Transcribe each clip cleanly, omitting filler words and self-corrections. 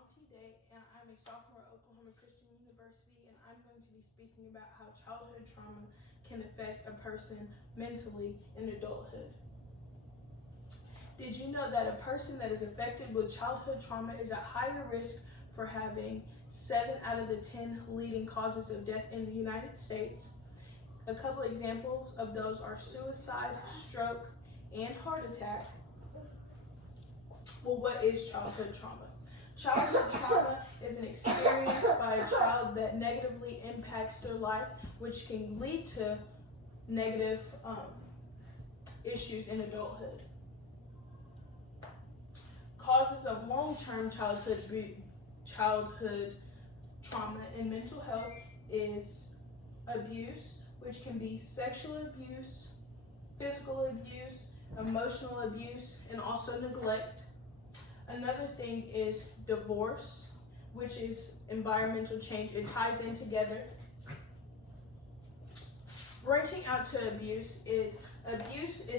Monty Day, and I'm a sophomore at Oklahoma Christian University, and I'm going to be speaking about how childhood trauma can affect a person mentally in adulthood. Did you know that a person that is affected with childhood trauma is at higher risk for having 7 out of the 10 leading causes of death in the United States? A couple examples of those are suicide, stroke, and heart attack. Well, what is childhood trauma? Childhood trauma is an experience by a child that negatively impacts their life, which can lead to negative issues in adulthood. Causes of long-term childhood trauma in mental health is abuse, which can be sexual abuse, physical abuse, emotional abuse, and also neglect. Another thing is divorce, which is environmental change. It ties in together. Branching out to abuse is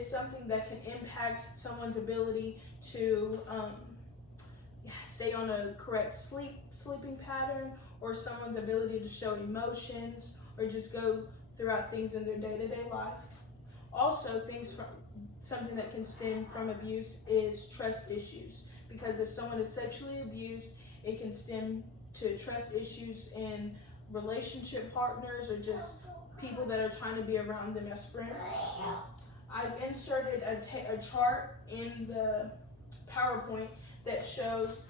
something that can impact someone's ability to stay on a correct sleeping pattern, or someone's ability to show emotions, or just go throughout things in their day-to-day life. Also, something that can stem from abuse is trust issues, because if someone is sexually abused, it can stem to trust issues in relationship partners or just people that are trying to be around them as friends. I've inserted a chart in the PowerPoint that shows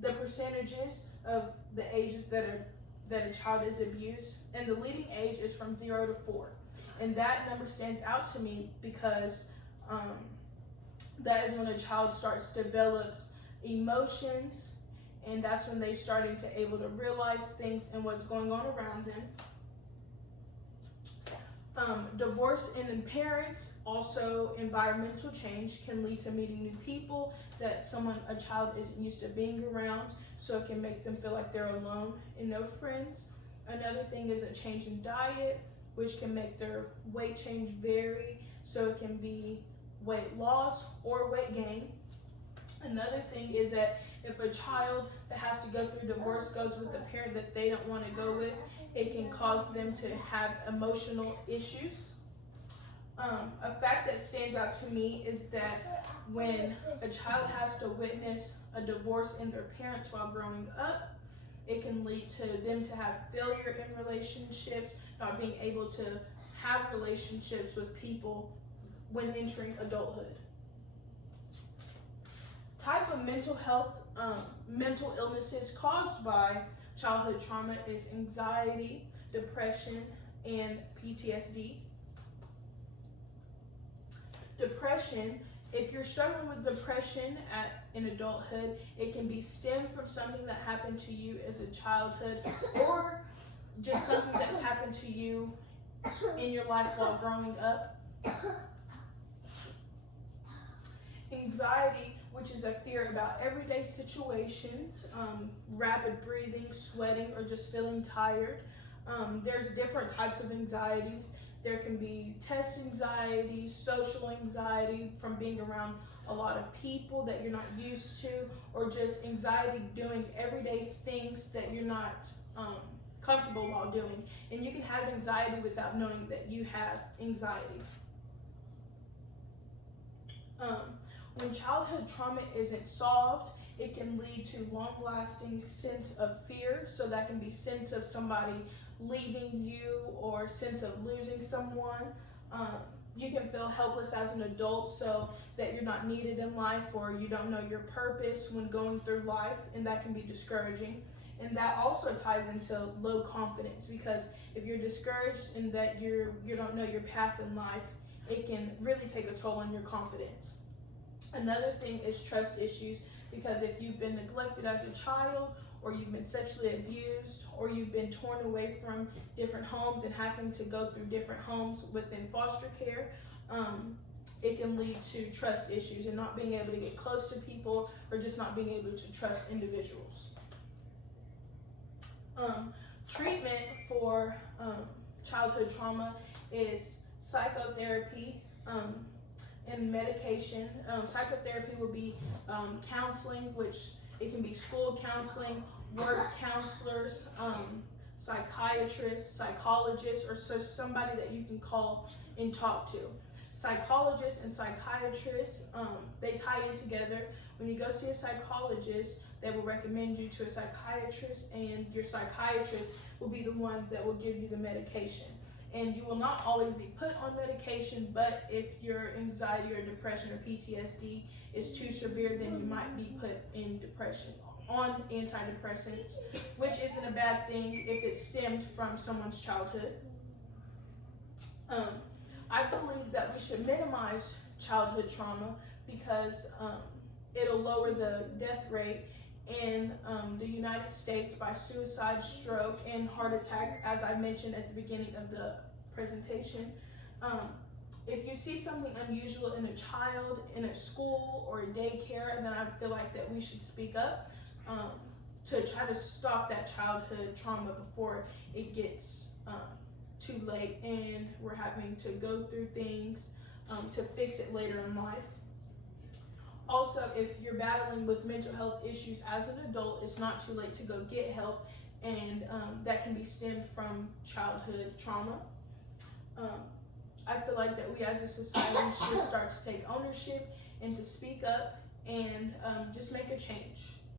the percentages of the ages that a child is abused, and the leading age is from 0 to 4. And that number stands out to me because that is when a child starts to develop emotions, and that's when they're starting to able to realize things and what's going on around them. Divorce in parents, also environmental change, can lead to meeting new people that a child isn't used to being around, so it can make them feel like they're alone and no friends. Another thing is a change in diet, which can make their weight change vary, so it can be weight loss or weight gain. Another thing is that if a child that has to go through divorce goes with a parent that they don't want to go with, it can cause them to have emotional issues. A fact that stands out to me is that when a child has to witness a divorce in their parents while growing up, it can lead to them to have failure in relationships, not being able to have relationships with people when entering adulthood. Type of mental illnesses caused by childhood trauma is anxiety, depression, and PTSD. Depression, if you're struggling with depression in adulthood, it can be stemmed from something that happened to you as a childhood, or just something that's happened to you in your life while growing up. Anxiety, which is a fear about everyday situations, rapid breathing, sweating, or just feeling tired. There's different types of anxieties. There can be test anxiety, social anxiety from being around a lot of people that you're not used to, or just anxiety doing everyday things that you're not comfortable while doing. And you can have anxiety without knowing that you have anxiety. When childhood trauma isn't solved, it can lead to long-lasting sense of fear. So that can be sense of somebody leaving you, or sense of losing someone. You can feel helpless as an adult, so that you're not needed in life, or you don't know your purpose when going through life, and that can be discouraging. And that also ties into low confidence, because if you're discouraged and that you don't know your path in life, it can really take a toll on your confidence. Another thing is trust issues, because if you've been neglected as a child, or you've been sexually abused, or you've been torn away from different homes and having to go through different homes within foster care, it can lead to trust issues and not being able to get close to people, or just not being able to trust individuals. Treatment for childhood trauma is psychotherapy, and medication. Psychotherapy would be counseling, which It can be school counseling, work counselors, psychiatrists, psychologists, or so somebody that you can call and talk to. Psychologists and psychiatrists, they tie in together. When you go see a psychologist, they will recommend you to a psychiatrist, and your psychiatrist will be the one that will give you the medication. And you will not always be put on medication, but if your anxiety or depression or PTSD is too severe, then you might be put in depression on antidepressants, which isn't a bad thing if it stemmed from someone's childhood. I believe that we should minimize childhood trauma because it'll lower the death rate in the United States by suicide, stroke, and heart attack, as I mentioned at the beginning of the presentation. If you see something unusual in a child, in a school or a daycare, then I feel like that we should speak up to try to stop that childhood trauma before it gets too late and we're having to go through things to fix it later in life. Also, if you're battling with mental health issues as an adult, it's not too late to go get help, and that can be stemmed from childhood trauma. I feel like that we as a society should start to take ownership and to speak up and just make a change.